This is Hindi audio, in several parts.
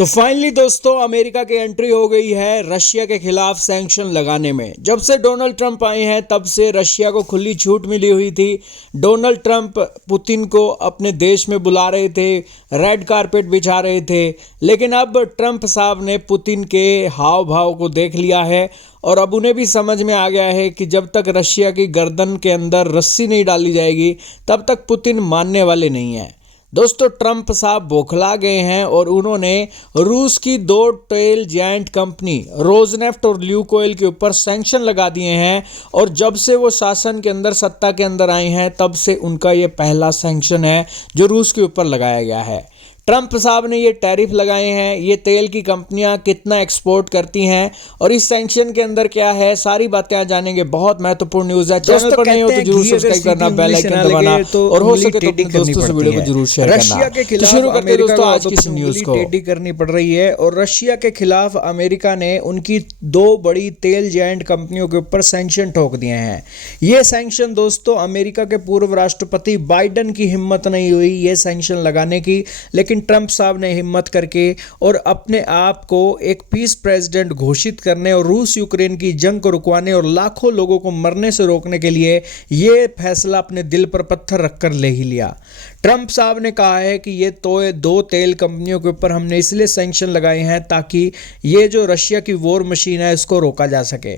तो फाइनली दोस्तों अमेरिका की एंट्री हो गई है रशिया के खिलाफ सैंक्शन लगाने में। जब से डोनाल्ड ट्रंप आए हैं तब से रशिया को खुली छूट मिली हुई थी। डोनाल्ड ट्रंप पुतिन को अपने देश में बुला रहे थे, रेड कारपेट बिछा रहे थे, लेकिन अब ट्रंप साहब ने पुतिन के हाव भाव को देख लिया है और अब उन्हें भी समझ में आ गया है कि जब तक रशिया की गर्दन के अंदर रस्सी नहीं डाली जाएगी तब तक पुतिन मानने वाले नहीं हैं। दोस्तों ट्रंप साहब बौखला गए हैं और उन्होंने रूस की दो तेल जायंट कंपनी रोजनेफ्ट और ल्यूकोइल के ऊपर सैंक्शन लगा दिए हैं और जब से वो शासन के अंदर सत्ता के अंदर आए हैं तब से उनका ये पहला सैंक्शन है जो रूस के ऊपर लगाया गया है। ट्रंप साहब ने ये टैरिफ लगाए हैं, ये तेल की कंपनियां कितना एक्सपोर्ट करती हैं और इस सैंक्शन के अंदर क्या है, सारी बातें आज जानेंगे। बहुत महत्वपूर्ण न्यूज़ है। चैनल पर नहीं हो तो जरूर सब्सक्राइब करना, बेल आइकन दबाना और हो सके तो अपने दोस्तों से वीडियो को जरूर शेयर करना। रशिया के खिलाफ शुरू करते हैं दोस्तों आज की इस न्यूज़ को। टेढ़ी करनी पड़ रही है और रशिया के खिलाफ अमेरिका ने उनकी दो बड़ी तेल जायंट कंपनियों के ऊपर सैंक्शन ठोक दिए हैं। ये सैंक्शन दोस्तों अमेरिका के पूर्व राष्ट्रपति बाइडेन की हिम्मत नहीं हुई ये सैंक्शन लगाने की, लेकिन ट्रंप साहब ने हिम्मत करके और अपने आप को एक पीस प्रेसिडेंट घोषित करने और रूस यूक्रेन की जंग को रुकवाने और लाखों लोगों को मरने से रोकने के लिए यह फैसला अपने दिल पर पत्थर रखकर ले ही लिया। ट्रंप साहब ने कहा है कि ये तो दो तेल कंपनियों के ऊपर हमने इसलिए सैंक्शन लगाए हैं ताकि ये जो रशिया की वॉर मशीन है इसको रोका जा सके।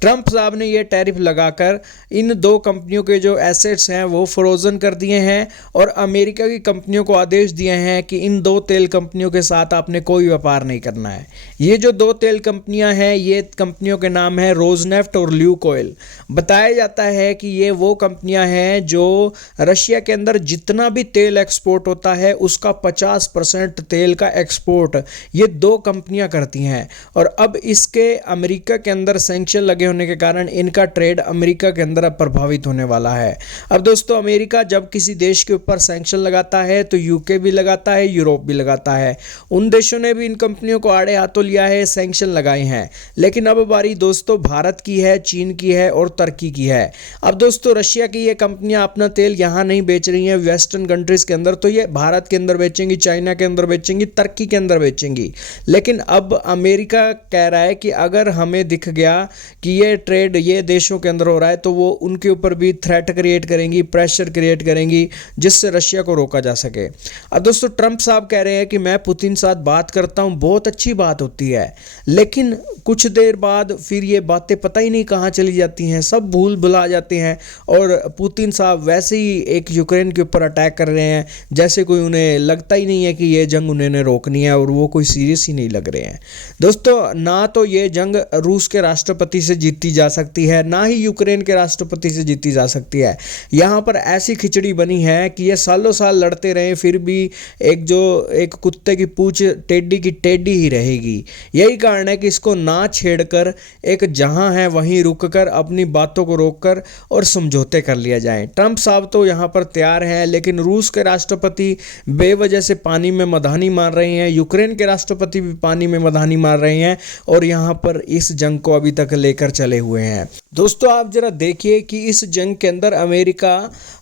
ट्रंप साहब ने ये टैरिफ लगाकर इन दो कंपनियों के जो एसेट्स हैं वो फ्रोजन कर दिए हैं और अमेरिका की कंपनियों को आदेश दिए हैं कि इन दो तेल कंपनियों के साथ आपने कोई व्यापार नहीं करना है। ये जो दो तेल कंपनियां हैं ये कंपनियों के नाम है रोजनेफ्ट और ल्यूकोइल। बताया जाता है कि ये वो कंपनियां हैं जो रशिया के अंदर जितना भी तेल एक्सपोर्ट होता है उसका 50% तेल का एक्सपोर्ट ये दो कंपनियां करती हैं और अब इसके अमेरिका के अंदर सैंक्शन लगे होने के कारण इनका ट्रेड अमेरिका के अंदर प्रभावित होने वाला है। अब दोस्तों अमेरिका जब किसी देश के ऊपर सैंक्शन लगाता है तो यूके भी लगाता है, यूरोप भी लगाता है। उन देशों ने भी इन कंपनियों को आड़े हाथों लिया है, सैंक्शन लगाए हैं, लेकिन अब बारी दोस्तों भारत की है, चीन की है और तुर्की की है। अब दोस्तों रशिया की ये कंपनियां अपना तेल यहां नहीं बेच रही हैं वेस्टर्न कंट्रीज के अंदर, तो ये भारत के अंदर बेचेंगी, चाइना के अंदर बेचेंगी, तुर्की के अंदर बेचेंगी। लेकिन अब अमेरिका कह रहा है कि अगर हमें दिख गया कि ये ट्रेड ये देशों के अंदर हो रहा है तो वो उनके ऊपर भी थ्रेट क्रिएट करेंगी, प्रेशर क्रिएट करेंगी जिससे रशिया को रोका जा सके। अब दोस्तों ट्रंप साहब कह रहे हैं कि मैं पुतिन साथ बात करता हूं, बहुत अच्छी बात होती है, लेकिन कुछ देर बाद फिर ये बातें पता ही नहीं कहां चली जाती हैं, सब भूल भुला जाते हैं और पुतिन साहब वैसे ही एक यूक्रेन के ऊपर अटैक कर रहे हैं जैसे कोई उन्हें लगता ही नहीं है कि ये जंग उन्हें रोकनी है और वो कोई सीरियस ही नहीं लग रहे हैं। दोस्तों ना तो ये जंग रूस के राष्ट्रपति से जीती जा सकती है, ना ही यूक्रेन के राष्ट्रपति से जीती जा सकती है। यहाँ पर ऐसी खिचड़ी बनी है कि ये सालों साल लड़ते रहे फिर भी एक कुत्ते की पूंछ टेढ़ी की टेढ़ी ही रहेगी। यही कारण है कि इसको ना छेड़कर एक जहां है वहीं रुककर अपनी बातों को रोककर और समझौते कर लिया जाए। ट्रंप साहब तो यहाँ पर तैयार हैं, लेकिन रूस के राष्ट्रपति बेवजह से पानी में मधानी मार रहे हैं, यूक्रेन के राष्ट्रपति भी पानी में मधानी मार रहे हैं और यहाँ पर इस जंग को अभी तक लेकर चले हुए हैं। दोस्तों आप जरा देखिए कि इस जंग के अंदर अमेरिका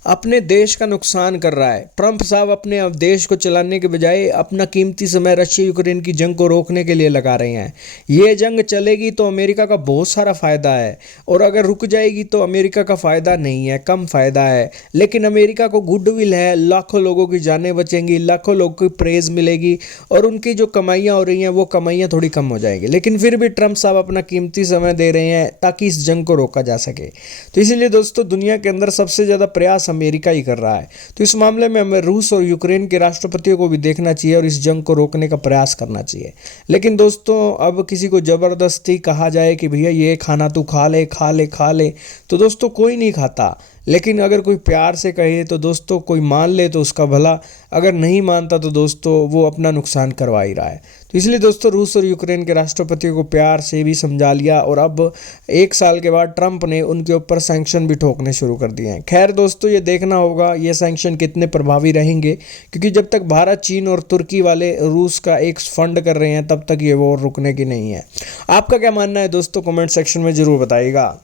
अपने देश का नुकसान कर रहा है। ट्रंप साहब अपने देश को चलाने के बजाय अपना कीमती समय रशिया यूक्रेन की जंग को रोकने के लिए लगा रहे हैं। ये जंग चलेगी तो अमेरिका का बहुत सारा फायदा है और अगर रुक जाएगी तो अमेरिका का फायदा नहीं है, कम फायदा है। लेकिन अमेरिका को गुडविल है, लाखों लोगों की जानें बचेंगी, लाखों लोगों की प्रेज मिलेगी और उनकी जो कमाइयाँ हो रही हैं वो कमाइयाँ थोड़ी कम हो जाएंगी। लेकिन फिर भी ट्रंप साहब अपना कीमती समय दे रहे हैं ताकि इस जंग को रोका जा सके। तो इसीलिए दोस्तों दुनिया के अंदर सबसे ज़्यादा प्रयास अमेरिका ही कर रहा है। तो इस मामले में हमें रूस और यूक्रेन के राष्ट्रपतियों को भी देखना चाहिए और इस जंग को रोकने का प्रयास करना चाहिए। लेकिन दोस्तों अब किसी को ज़बरदस्ती कहा जाए कि भैया ये खाना तू खा ले खा ले खा ले, तो दोस्तों कोई नहीं खाता। लेकिन अगर कोई प्यार से कहे तो दोस्तों कोई मान ले तो उसका भला, अगर नहीं मानता तो दोस्तों वो अपना नुकसान करवा ही रहा है। तो इसलिए दोस्तों रूस और यूक्रेन के राष्ट्रपतियों को प्यार से भी समझा लिया और अब 1 साल के बाद ट्रंप ने उनके ऊपर सैंक्शन भी ठोकने शुरू कर दिए हैं। खैर दोस्तों ये देखना होगा ये सैंक्शन कितने प्रभावी रहेंगे, क्योंकि जब तक भारत, चीन और तुर्की वाले रूस का एक फंड कर रहे हैं तब तक ये वॉर रुकने की नहीं है। आपका क्या मानना है दोस्तों, कमेंट सेक्शन में ज़रूर बताइएगा।